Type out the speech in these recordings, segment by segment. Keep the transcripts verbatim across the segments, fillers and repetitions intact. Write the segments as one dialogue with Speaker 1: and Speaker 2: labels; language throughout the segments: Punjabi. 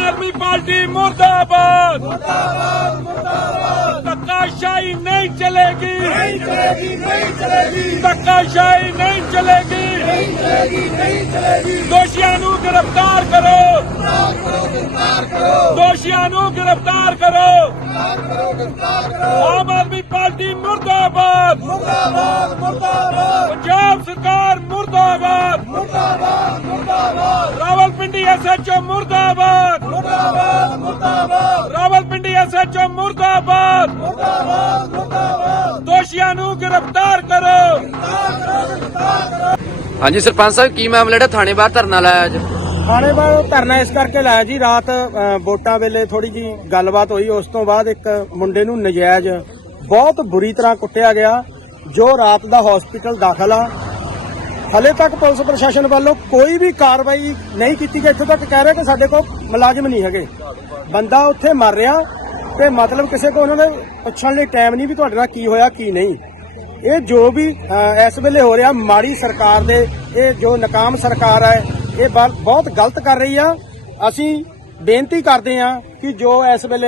Speaker 1: आदमी पार्टी मुर्दाबाद, मुर्दाबाद, मुर्दाबाद। धक्काशाही नहीं चलेगी, नहीं चलेगी, नहीं चलेगी। धक्काशाही नहीं चलेगी, नहीं चलेगी, नहीं चलेगी। दोषियों को गिरफ्तार करो, गिरफ्तार करो। दोषियों को गिरफ्तार करो, गिरफ्तार करो। आम आदमी पार्टी मुर्दाबाद, मुर्दाबाद, मुर्दाबाद। पंजाब सरकार मुर्दाबाद, मुर्दाबाद, मुर्दाबाद। रावलपिंडी एस एच ओ मुर्दाबाद, मुर्दाबाद, मुर्दाबाद। रावलपिंडी एस एच ओ मुर्दाबाद, मुर्दाबाद, मुर्दाबाद। दोषियों को गिरफ्तार करो, गिरफ्तार करो।
Speaker 2: हाँ जी सरपंच साहब की मामला ਜਿਹੜਾ ਥਾਣੇ ਬਾਹਰ ਧਰਨਾ ਲਾਇਆ ਅੱਜ?
Speaker 3: ਥਾਣੇ ਬਾਹਰ ਧਰਨਾ ਇਸ ਕਰਕੇ ਲਾਇਆ ਜੀ, ਰਾਤ ਵੋਟਾਂ ਵੇਲੇ ਥੋੜੀ ਜੀ ਗੱਲਬਾਤ ਹੋਈ। ਉਸ ਤੋਂ ਬਾਅਦ ਇੱਕ ਮੁੰਡੇ ਨੂੰ ਨਜਾਇਜ਼ ਬਹੁਤ ਬੁਰੀ ਤਰ੍ਹਾਂ ਕੁੱਟਿਆ ਗਿਆ, ਜੋ ਰਾਤ ਦਾ ਹਸਪੀਟਲ ਦਾਖਲ ਆ। ਹਲੇ ਤੱਕ ਪੁਲਿਸ ਪ੍ਰਸ਼ਾਸਨ ਵੱਲੋਂ ਕੋਈ ਵੀ ਕਾਰਵਾਈ ਨਹੀਂ ਕੀਤੀ ਗਈ। ਇੱਥੋਂ ਤੱਕ ਕਹਿ ਰਹੇ ਕਿ ਸਾਡੇ ਕੋਲ ਮੁਲਾਜ਼ਮ ਨਹੀਂ ਹੈਗੇ। ਬੰਦਾ ਉੱਥੇ ਮਰ ਰਿਹਾ ਤੇ ਮਤਲਬ ਕਿਸੇ ਕੋਲ ਉਹਨਾਂ ਨੇ ਪੁੱਛਣ ਲਈ ਟਾਈਮ ਨਹੀਂ ਵੀ ਤੁਹਾਡੇ ਨਾਲ ਕੀ ਹੋਇਆ ਕੀ ਨਹੀਂ। ਇਹ ਜੋ ਵੀ ਇਸ ਵੇਲੇ ਹੋ ਰਿਹਾ ਮਾੜੀ ਸਰਕਾਰ ਦੇ, ਇਹ ਜੋ ਨਾਕਾਮ ਸਰਕਾਰ ਹੈ ਇਹ ਬਹੁਤ ਗਲਤ ਕਰ ਰਹੀ ਆ। ਅਸੀਂ ਬੇਨਤੀ ਕਰਦੇ ਆ ਕਿ ਜੋ ਇਸ ਵੇਲੇ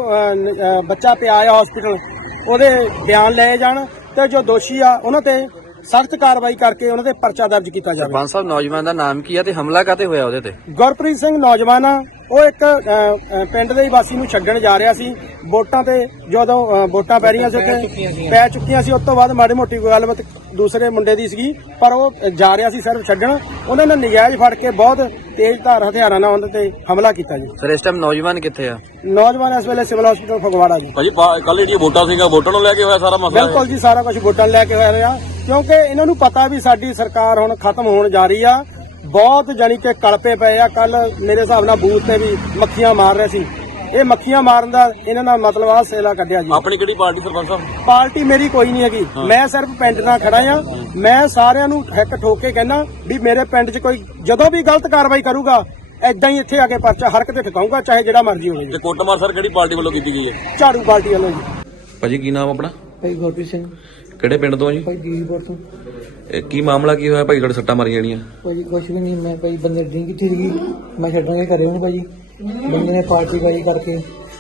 Speaker 3: ਉਹ ਬੱਚਾ ਪਿਆ ਆ ਹਸਪੀਟਲ, ਉਹਦੇ ਬਿਆਨ ਲਏ ਜਾਣ ਤੇ ਜੋ ਦੋਸ਼ੀ ਆ ਉਹਨਾਂ ਤੇ ਸਖਤ ਕਾਰਵਾਈ ਕਰਕੇ ਉਹਨਾਂ ਤੇ ਪਰਚਾ ਦਰਜ ਕੀਤਾ ਜਾਵੇ।
Speaker 2: ਸਰਪੰਚ ਸਾਹਿਬ ਨੌਜਵਾਨ ਦਾ ਨਾਮ ਕੀ ਆ ਤੇ ਹਮਲਾ ਕਾਤੇ ਹੋਇਆ ਉਹਦੇ ਤੇ?
Speaker 3: ਗੁਰਪ੍ਰੀਤ ਸਿੰਘ ਨੌਜਵਾਨ ਆ, ਉਹ ਇੱਕ ਪਿੰਡ ਦੇ ਵਾਸੀ ਨੂੰ ਛੱਡਣ ਜਾ ਰਿਹਾ ਸੀ। ਵੋਟਾਂ ਤੇ ਜਦੋਂ ਵੋਟਾਂ ਪੈ ਰਹੀਆਂ ਸੀ ਉੱਥੇ ਪੈ ਚੁੱਕੀਆਂ ਸੀ, ਉਸ ਤੋਂ ਬਾਅਦ ਮਾੜੀ ਮੋਟੀ ਗੱਲਬਾਤ ਦੂਸਰੇ ਮੁੰਡੇ ਦੀ ਸੀਗੀ, ਪਰ ਉਹ ਜਾ ਰਿਹਾ ਸੀ ਸਿਰਫ ਛੱਡਣ। ਉਹਨਾਂ ਨੇ ਨਜਾਇਜ਼ ਫੜ ਕੇ ਬਹੁਤ ਤੇਜ਼ ਧਾਰ ਹਥਿਆਰਾਂ ਨਾਲ ਉਹਨਾਂ ਤੇ ਹਮਲਾ ਕੀਤਾ ਜੀ।
Speaker 2: ਸਰ ਇਸ ਟਾਈਮ ਨੌਜਵਾਨ ਕਿੱਥੇ ਆ?
Speaker 3: ਨੌਜਵਾਨ ਇਸ ਵੇਲੇ ਸਿਵਲ ਹਸਪੀਟਲ ਫਗਵਾੜਾ ਜੀ।
Speaker 4: ਭਾਜੀ ਕੱਲ ਜਿਹੜੀਆਂ ਵੋਟਾਂ ਸੀਗਾ ਵੋਟਾਂ ਨੂੰ ਲੈ ਕੇ ਹੋਇਆ ਸਾਰਾ ਮਸਲਾ?
Speaker 3: ਬਿਲਕੁਲ ਜੀ, ਸਾਰਾ ਕੁਝ ਵੋਟਾਂ ਲੈ ਕੇ ਹੋਇਆ ਰਿਹਾ, ਕਿਉਂਕਿ ਇਹਨਾਂ ਨੂੰ ਪਤਾ ਵੀ ਸਾਡੀ ਸਰਕਾਰ ਹੁਣ ਖਤਮ ਹੋਣ ਜਾ ਰਹੀ ਆ। ਬਹੁਤ ਜਾਨੀ ਕਿ ਕਲਪੇ ਪਏ ਆ। ਕੱਲ ਮੇਰੇ ਹਿਸਾਬ ਨਾਲ ਬੂਥ ਤੇ ਵੀ ਮੱਖੀਆਂ ਮਾਰ ਰਹੇ ਸੀ। ਇਹ ਮੱਖੀਆਂ ਮਾਰਨ ਦਾ ਇਹਨਾਂ ਦਾ ਮਤਲਬ ਆ ਸੇਲਾ ਕੱਢਿਆ ਜੀ।
Speaker 4: ਆਪਣੀ ਕਿਹੜੀ ਪਾਰਟੀ ਸਰਪੰਚ ਸਾਹਿਬ?
Speaker 3: ਪਾਰਟੀ ਮੇਰੀ ਕੋਈ ਨਹੀਂ ਹੈਗੀ, ਮੈਂ ਸਿਰਫ ਪਿੰਡ ਨਾਲ ਖੜਾ ਆ। ਮੈਂ ਸਾਰਿਆਂ ਨੂੰ ਹਿੱਕ ਠੋਕ ਕੇ ਕਹਿਣਾ ਵੀ ਮੇਰੇ ਪਿੰਡ 'ਚ ਕੋਈ ਜਦੋਂ ਵੀ ਗਲਤ ਕਾਰਵਾਈ ਕਰੂਗਾ ਏਦਾਂ ਹੀ ਇੱਥੇ ਆ ਕੇ ਪਰਚਾ ਹਰ ਕਿਤੇ ਠਕਾਊਗਾ, ਚਾਹੇ ਜਿਹੜਾ ਮਰਜ਼ੀ ਹੋਵੇ ਜੀ।
Speaker 4: ਤੇ ਕੁੱਟਮਾਰ ਸਰ ਕਿਹੜੀ ਪਾਰਟੀ ਵੱਲੋਂ ਕੀਤੀ ਗਈ ਹੈ?
Speaker 3: ਝਾੜੂ ਪਾਰਟੀ ਵੱਲੋਂ ਜੀ।
Speaker 5: ਭਾਜੀ ਕੀ ਨਾਮ ਆਪਣਾ?
Speaker 6: ਭਾਈ ਗੁਰਪ੍ਰੀਤ ਸਿੰਘ।
Speaker 5: ਕਿਹੜੇ ਪਿੰਡ ਤੋਂ ਜੀ?
Speaker 6: ਭਾਈ ਜੀਪੁਰ ਤੋਂ।
Speaker 5: ਇਹ ਕੀ ਮਾਮਲਾ ਕੀ ਹੋਇਆ ਭਾਈ, ਤੁਹਾਡੇ ਸੱਟਾਂ ਮਾਰੀਆਂ ਜਿਹੜੀਆਂ?
Speaker 6: ਭਾਈ ਕੁਛ ਵੀ ਨਹੀਂ, ਮੈਂ ਭਾਈ ਬੰਦੇ ਡਰਿੰਕ ਕੀਤੀ ਸੀਗੀ, ਮੈਂ ਛੱਡਾਂਗੇ ਘਰੇ ਉਹਨੇ ਭਾਜੀ ਬੰਦੇ ਨੇ ਪਾਰਟੀ ਵਾਲੀ ਕਰਕੇ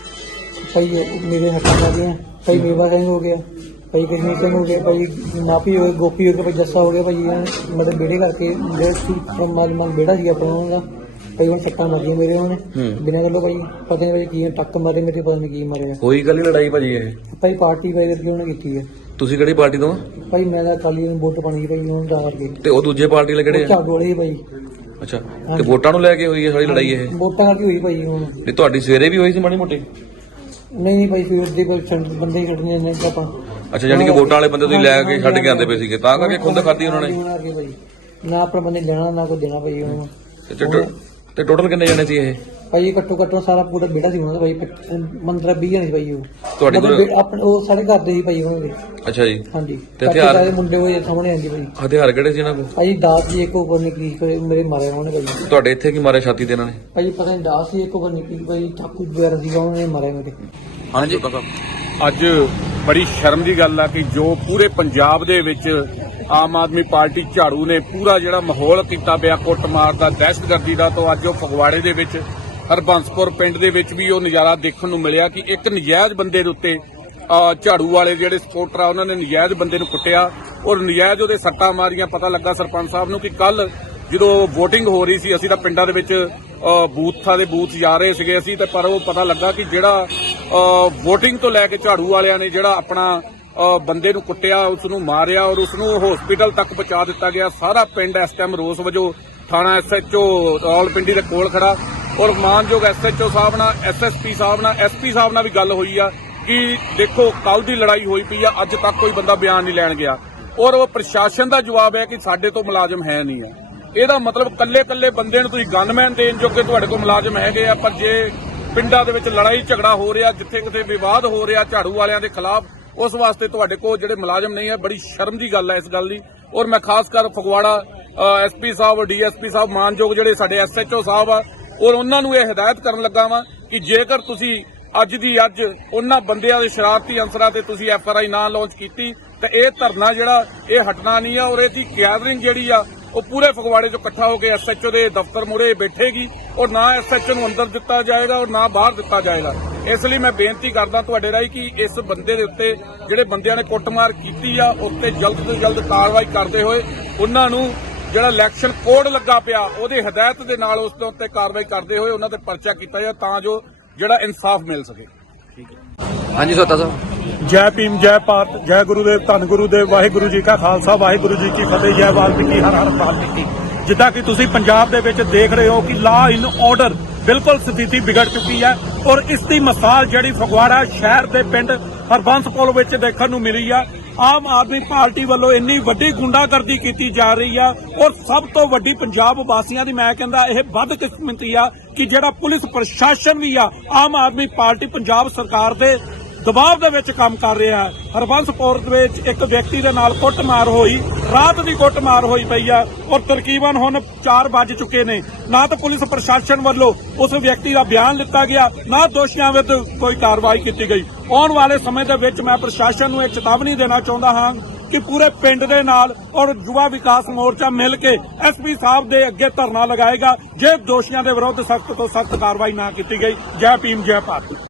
Speaker 6: ਭਾਈ ਮੇਰੇ ਹੱਥਾਂ ਮਾਰੀਆਂ। ਭਾਈ ਮੇਵਾ ਸਿੰਘ ਹੋ ਗਿਆ, ਭਾਈ ਕਸ਼ਮੀਰ ਸਿੰਘ ਹੋ ਗਿਆ, ਭਾਈ ਨਾਪੀ ਹੋ ਗਿਆ, ਗੋਪੀ ਹੋ ਗਿਆ, ਭਾਈ ਜੱਸਾ ਹੋ ਗਿਆ। ਭਾਈ ਮਤਲਬ ਬੇੜੇ ਕਰਕੇ ਜਿਹੜਾ ਮਾਲ ਮਾਲ ਬੇੜਾ ਸੀ ਆਪਣਾ ਉਹਨਾਂ ਦਾ, ਭਾਈ ਹੁਣ ਸੱਟਾਂ ਮਾਰੀਆਂ ਮੇਰੇ ਉਹਨੇ ਬਿਨਾਂ ਗੱਲੋਂ। ਭਾਈ ਪਤਾ ਨਹੀਂ ਭਾਈ ਕੀ ਟੱਕ ਮਾਰੇ ਮੇਰੇ, ਪਤਾ ਨਹੀਂ ਕੀ ਮਾਰਿਆ।
Speaker 5: ਹੋਈ ਕੱਲ ਹੀ ਲੜਾਈ ਭਾਜੀ ਇਹ?
Speaker 6: ਭਾਈ ਪਾਰਟੀ ਵਾਲੀ ਕਰਕੇ ਉਹਨੇ ਕੀਤੀ ਹੈ।
Speaker 5: ਤੁਸੀਂ ਕਿਹੜੀ ਪਾਰਟੀ ਤੋਂ?
Speaker 6: ਭਾਈ ਮੈਂ ਤਾਂ ਅਕਾਲੀ ਨੂੰ ਵੋਟ ਪਾਣੀ ਭਾਈ ਉਹਨੂੰ ਦਾ ਕਰਕੇ।
Speaker 5: ਤੇ ਉਹ ਦੂਜੇ ਪਾਰਟੀ ਵਾਲੇ ਕਿਹੜੇ ਆ?
Speaker 6: ਝਾੜੂ ਵਾਲੇ ਭਾਈ।
Speaker 5: ਅੱਛਾ, ਤੇ ਵੋਟਾਂ ਨੂੰ ਲੈ ਕੇ ਹੋਈ ਹੈ ਸਾਰੀ ਲੜਾਈ ਇਹ?
Speaker 6: ਵੋਟਾਂ ਕਰਕੇ ਹੋਈ ਭਾਈ ਹੁਣ।
Speaker 5: ਤੇ ਤੁਹਾਡੀ ਸਵੇਰੇ ਵੀ ਹੋਈ ਸੀ ਮਾੜੀ ਮੋਟੀ?
Speaker 6: ਨਹੀਂ ਨਹੀਂ ਭਾਈ ਫਿਰ ਦੇ ਕੋਈ ਬੰਦੇ ਹੀ ਛੱਡਣੇ ਨੇ ਆਪਾਂ।
Speaker 5: ਅੱਛਾ, ਯਾਨੀ ਕਿ ਵੋਟਾਂ ਵਾਲੇ ਬੰਦੇ ਤੁਸੀਂ ਲੈ ਕੇ ਛੱਡ ਕੇ ਆਂਦੇ ਪਏ ਸੀਗੇ, ਤਾਂ ਕਰਕੇ ਖੁੰਦ ਖਾਦੀ ਉਹਨਾਂ ਨੇ?
Speaker 6: ਨਾ ਆਪਣਾ ਬੰਦੇ ਲੈਣਾ ਨਾ ਕੋਈ ਦੇਣਾ ਭਾਈ ਉਹਨੂੰ।
Speaker 5: ਤੇ ਟੋਟਲ ਕਿੰਨੇ ਜਣੇ ਸੀ ਇਹ?
Speaker 6: ਭਾਈ ਘੱਟੋ ਘੱਟ ਸਾਰਾ ਪੂਰਾ ਬੇੜਾ ਸੀ ਉਹਨਾਂ ਦਾ ਭਾਈ, ਪੰਦਰਾਂ ਵੀਹ ਜਣੇ ਸੀ ਭਾਈ ਉਹ।
Speaker 5: ਤੁਹਾਡੇ
Speaker 6: ਆਪਣੇ ਉਹ ਸਾਰੇ ਘਰ ਦੇ ਸੀ ਭਾਈ ਉਹਨਾਂ ਦੇ।
Speaker 5: ਅੱਛਾ ਜੀ।
Speaker 6: ਹਾਂਜੀ,
Speaker 5: ਤੇ ਹਥਿਆਰ
Speaker 6: ਮੁੰਡੇ ਹੋਏ ਸਾਹਮਣੇ ਆਂਦੀ ਭਾਈ।
Speaker 5: ਹਥਿਆਰ ਕਿਹੜੇ ਸੀ ਇਹਨਾਂ ਕੋਲ?
Speaker 6: ਭਾਈ ਦਾਸ ਜੀ ਇੱਕ ਉੱਪਰ ਨਿਕਲੀ ਮੇਰੇ ਮਾਰਿਆ ਉਹਨੇ ਭਾਈ।
Speaker 5: ਤੁਹਾਡੇ ਇੱਥੇ ਕੀ ਮਾਰਿਆ ਛਾਤੀ ਤੇ ਇਹਨਾਂ ਨੇ?
Speaker 6: ਭਾਈ ਪਤਾ ਨਹੀਂ ਦਾਸ ਜੀ ਇੱਕ ਉੱਪਰ ਨਿਕਲੀ ਭਾਈ, ਚਾਕੂ ਵਗੈਰਾ ਸੀਗਾ ਉਹਨੇ ਮਾਰਿਆ ਮੇਰੇ।
Speaker 4: ਹਾਂਜੀ
Speaker 1: ਅੱਜ ਬੜੀ ਸ਼ਰਮ ਦੀ ਗੱਲ ਆ ਕਿ ਜੋ ਪੂਰੇ ਪੰਜਾਬ ਦੇ ਵਿੱਚ ਆਮ ਆਦਮੀ ਪਾਰਟੀ ਝਾੜੂ ਨੇ ਪੂਰਾ ਜਿਹੜਾ ਮਾਹੌਲ ਕੀਤਾ ਪਿਆ ਕੁੱਟਮਾਰ ਦਾ, ਦਹਿਸ਼ਤਗਰਦੀ ਦਾ, ਤੋਂ ਅੱਜ ਉਹ ਫਗਵਾੜੇ ਦੇ ਵਿੱਚ ਹਰਬੰਸਪੁਰ ਪਿੰਡ ਦੇ ਵਿੱਚ ਵੀ ਉਹ ਨਜ਼ਾਰਾ ਦੇਖਣ ਨੂੰ ਮਿਲਿਆ ਕਿ ਇੱਕ ਨਜਾਇਜ਼ ਬੰਦੇ ਦੇ ਉੱਤੇ ਝਾੜੂ ਵਾਲੇ ਜਿਹੜੇ ਸਪੋਰਟਰ ਆ ਉਹਨਾਂ ਨੇ ਨਜਾਇਜ਼ ਬੰਦੇ ਨੂੰ ਕੁੱਟਿਆ ਔਰ ਨਜਾਇਜ਼ ਉਹਦੇ ਸੱਟਾਂ ਮਾਰੀਆਂ। ਪਤਾ ਲੱਗਾ ਸਰਪੰਚ ਸਾਹਿਬ ਨੂੰ ਕਿ ਕੱਲ ਜਦੋਂ ਵੋਟਿੰਗ ਹੋ ਰਹੀ ਸੀ, ਅਸੀਂ ਤਾਂ ਪਿੰਡਾਂ ਦੇ ਵਿੱਚ ਬੂਥਾਂ ਦੇ ਬੂਥ ਜਾ ਰਹੇ ਸੀਗੇ ਅਸੀਂ, ਤੇ ਪਰ ਉਹ ਪਤਾ ਲੱਗਾ ਕਿ ਜਿਹੜਾ ਵੋਟਿੰਗ ਤੋਂ ਲੈ ਕੇ ਝਾੜੂ ਵਾਲਿਆਂ ਨੇ ਜਿਹੜਾ ਆਪਣਾ ਬੰਦੇ ਨੂੰ ਕੁੱਟਿਆ, ਉਸ ਨੂੰ ਮਾਰਿਆ ਔਰ ਉਸ ਨੂੰ ਹਸਪੀਟਲ ਤੱਕ ਪਹੁੰਚਾ ਦਿੱਤਾ ਗਿਆ। ਸਾਰਾ ਪਿੰਡ ਇਸ ਟਾਈਮ ਰੋਸ ਵਜੋਂ ਥਾਣਾ ਐਸ ਐਚ ਓ ਰਾਵਲਪਿੰਡੀ ਦੇ ਕੋਲ ਖੜਾ ਔਰ ਮਾਨਯੋਗ ਐਸ ਐਚ ਓ ਸਾਹਿਬ ਨਾਲ, ਐਸ ਐਸ ਪੀ ਸਾਹਿਬ ਨਾਲ, ਐਸ ਪੀ ਸਾਹਿਬ ਨਾਲ ਵੀ ਗੱਲ ਹੋਈ ਆ ਕਿ ਦੇਖੋ ਕੱਲ ਦੀ ਲੜਾਈ ਹੋਈ ਪਈ ਆ, ਅੱਜ ਤੱਕ ਕੋਈ ਬੰਦਾ ਬਿਆਨ ਨਹੀਂ ਲੈਣ ਗਿਆ ਔਰ ਉਹ ਪ੍ਰਸ਼ਾਸਨ ਦਾ ਜਵਾਬ ਹੈ ਕਿ ਸਾਡੇ ਤੋਂ ਮੁਲਾਜ਼ਮ ਹੈ ਨਹੀਂ ਆ। ਇਹਦਾ ਮਤਲਬ ਕੱਲੇ ਕੱਲੇ ਬੰਦੇ ਨੂੰ ਤੁਸੀਂ ਗਨਮੈਨ ਦੇਣ ਜੋਗੇ ਤੁਹਾਡੇ ਕੋਲ ਮੁਲਾਜ਼ਮ ਹੈਗੇ ਆ, ਪਰ ਜੇ ਪਿੰਡਾਂ ਦੇ ਵਿੱਚ ਲੜਾਈ ਝਗੜਾ ਹੋ ਰਿਹਾ, ਜਿੱਥੇ ਕਿਤੇ ਵਿਵਾਦ ਹੋ ਰਿਹਾ ਝਾੜੂ ਵਾਲਿਆਂ ਦੇ ਖਿਲਾਫ, ਉਸ ਵਾਸਤੇ ਤੁਹਾਡੇ ਕੋਲ ਜਿਹੜੇ ਮੁਲਾਜ਼ਮ ਨਹੀਂ ਹੈ, ਬੜੀ ਸ਼ਰਮ ਦੀ ਗੱਲ ਹੈ ਇਸ ਗੱਲ ਦੀ। ਔਰ ਮੈਂ ਖਾਸ ਕਰ ਫਗਵਾੜਾ ਐਸ ਪੀ ਸਾਹਿਬ, ਡੀ ਐਸ ਪੀ ਸਾਹਿਬ, ਮਾਨਯੋਗ ਜਿਹੜੇ ਸਾਡੇ ਐਸ ਐਚ ਓ ਸਾਹਿਬ ਆ, ਔਰ ਉਹਨਾਂ ਨੂੰ ਇਹ ਹਦਾਇਤ ਕਰਨ ਲੱਗਾ ਵਾਂ ਕਿ ਜੇਕਰ ਤੁਸੀਂ ਅੱਜ ਦੀ ਅੱਜ ਉਹਨਾਂ ਬੰਦਿਆਂ ਦੇ ਸ਼ਰਾਰਤੀ ਅੰਸਰਾਂ ਤੇ ਤੁਸੀਂ ਐਫ ਆਰ ਆਈ ਨਾ ਲਾਂਚ ਕੀਤੀ ਤਾਂ ਇਹ ਧਰਨਾ ਜਿਹੜਾ ਇਹ ਹਟਣਾ ਨਹੀਂ ਆ ਔਰ ਇਹਦੀ ਗੈਦਰਿੰਗ ਜਿਹੜੀ ਆ ਉਹ ਪੂਰੇ ਫਗਵਾੜੇ 'ਚੋਂ ਇਕੱਠਾ ਹੋ ਕੇ ਐਸਐਚਓ ਦੇ ਦਫ਼ਤਰ ਮੂਹਰੇ ਬੈਠੇਗੀ ਔਰ ਨਾ ਐਸਐਚਓ ਨੂੰ ਅੰਦਰ ਦਿੱਤਾ ਜਾਏਗਾ ਔਰ ਨਾ ਬਾਹਰ ਦਿੱਤਾ ਜਾਏਗਾ। ਇਸ ਲਈ ਮੈਂ ਬੇਨਤੀ ਕਰਦਾ ਤੁਹਾਡੇ ਰਾਹੀਂ ਕਿ ਇਸ ਬੰਦੇ ਦੇ ਉੱਤੇ ਜਿਹੜੇ ਬੰਦਿਆਂ ਨੇ ਕੁੱਟਮਾਰ ਕੀਤੀ ਆ ਉੱਤੇ ਜਲਦ ਤੋਂ ਜਲਦ ਕਾਰਵਾਈ ਕਰਦੇ ਹੋਏ ਉਹਨਾਂ ਨੂੰ ਜਿਹੜਾ ਇਲੈਕਸ਼ਨ ਕੋਡ ਲੱਗਾ ਪਿਆ ਉਹਦੇ ਹਦਾਇਤ ਦੇ ਨਾਲ ਉਸ ਦੇ ਉੱਤੇ ਕਾਰਵਾਈ ਕਰਦੇ ਹੋਏ ਉਹਨਾਂ ਤੇ ਪਰਚਾ ਕੀਤਾ ਜਾਏ ਤਾਂ ਜੋ ਜਿਹੜਾ ਇਨਸਾਫ ਮਿਲ ਸਕੇ।
Speaker 2: ਹਾਂਜੀ ਸੋਤਾ ਸਾਹਿਬ।
Speaker 7: ਜੈ ਭੀਮ, ਜੈ ਭਾਰਤ, ਜੈ ਗੁਰੂਦੇਵ, ਧੰਨ ਗੁਰੂਦੇਵ, ਵਾਹਿਗੁਰੂ ਜੀ ਕਾ ਖਾਲਸਾ, ਵਾਹਿਗੁਰੂ ਜੀ ਕੀ ਫਤਿਹ, ਜੈ ਵਾਲਮੀਕੀ, ਹਰ ਹਰ ਵਾਲਮੀਕੀ। ਜਿੱਦਾਂ ਕਿ ਤੁਸੀਂ ਪੰਜਾਬ ਦੇ ਵਿੱਚ ਦੇਖ ਰਹੇ ਹੋ ਕਿ ਲਾ ਇਨ ਆਰਡਰ ਬਿਲਕੁਲ ਸਥਿਤੀ ਵਿਗੜ ਚੁੱਕੀ ਹੈ ਔਰ ਇਸ ਦੀ ਮਿਸਾਲ ਜਿਹੜੀ ਫਗਵਾੜਾ ਸ਼ਹਿਰ ਦੇ ਪਿੰਡ ਹਰਬੰਸਪੁਰ ਵਿੱਚ ਦੇਖਣ ਨੂੰ ਮਿਲੀ ਆ। ਆਮ ਆਦਮੀ ਪਾਰਟੀ ਵੱਲੋਂ ਇੰਨੀ ਵੱਡੀ ਗੁੰਡਾਗਰਦੀ ਕੀਤੀ ਜਾ ਰਹੀ ਆ ਔਰ ਸਭ ਤੋਂ ਵੱਡੀ ਪੰਜਾਬ ਵਾਸੀਆਂ ਦੀ ਮੈਂ ਕਹਿੰਦਾ ਇਹ ਬਦਕਿਸਮਤੀ ਆ ਕਿ ਜਿਹੜਾ ਪੁਲਿਸ ਪ੍ਰਸ਼ਾਸਨ ਵੀ ਆ ਆਮ ਆਦਮੀ ਪਾਰਟੀ ਪੰਜਾਬ ਸਰਕਾਰ ਦੇ ਦਬਾਅ ਦੇ ਵਿੱਚ ਕੰਮ ਕਰ ਰਿਹਾ ਹੈ। ਹਰਬੰਸਪੁਰ ਦੇ ਵਿੱਚ ਇੱਕ ਵਿਅਕਤੀ ਦੇ ਨਾਲ ਕੁੱਟਮਾਰ ਹੋਈ, ਰਾਤ ਦੀ ਕੁੱਟਮਾਰ ਹੋਈ ਪਈ ਆ ਔਰ ਤਕਰੀਬਨ ਹੁਣ ਚਾਰ ਵੱਜ ਚੁੱਕੇ ਨੇ। ਨਾ ਤਾਂ ਪੁਲਿਸ ਪ੍ਰਸ਼ਾਸਨ ਵੱਲੋਂ ਉਸ ਵਿਅਕਤੀ ਦਾ ਬਿਆਨ ਲਿੱਤਾ ਗਿਆ, ਨਾ ਦੋਸ਼ੀਆਂ ਵਿਰੁੱਧ ਕੋਈ ਕਾਰਵਾਈ ਕੀਤੀ ਗਈ। ਆਉਣ ਵਾਲੇ ਸਮੇਂ ਦੇ ਵਿੱਚ ਮੈਂ ਪ੍ਰਸ਼ਾਸਨ ਨੂੰ ਇਹ ਚੇਤਾਵਨੀ ਦੇਣਾ ਚਾਹੁੰਦਾ ਹਾਂ ਕਿ ਪੂਰੇ ਪਿੰਡ ਦੇ ਨਾਲ ਔਰ ਯੁਵਾ ਵਿਕਾਸ ਮੋਰਚਾ ਮਿਲ ਕੇ ਐਸਪੀ ਸਾਹਿਬ ਦੇ ਅੱਗੇ ਧਰਨਾ ਲਗਾਏਗਾ ਜੇ ਦੋਸ਼ੀਆਂ ਦੇ ਵਿਰੁੱਧ ਸਖਤ ਤੋਂ ਸਖਤ ਕਾਰਵਾਈ ਨਾ ਕੀਤੀ ਗਈ। ਜੈ ਭੀਮ, ਜੈ ਭਾਰਤ।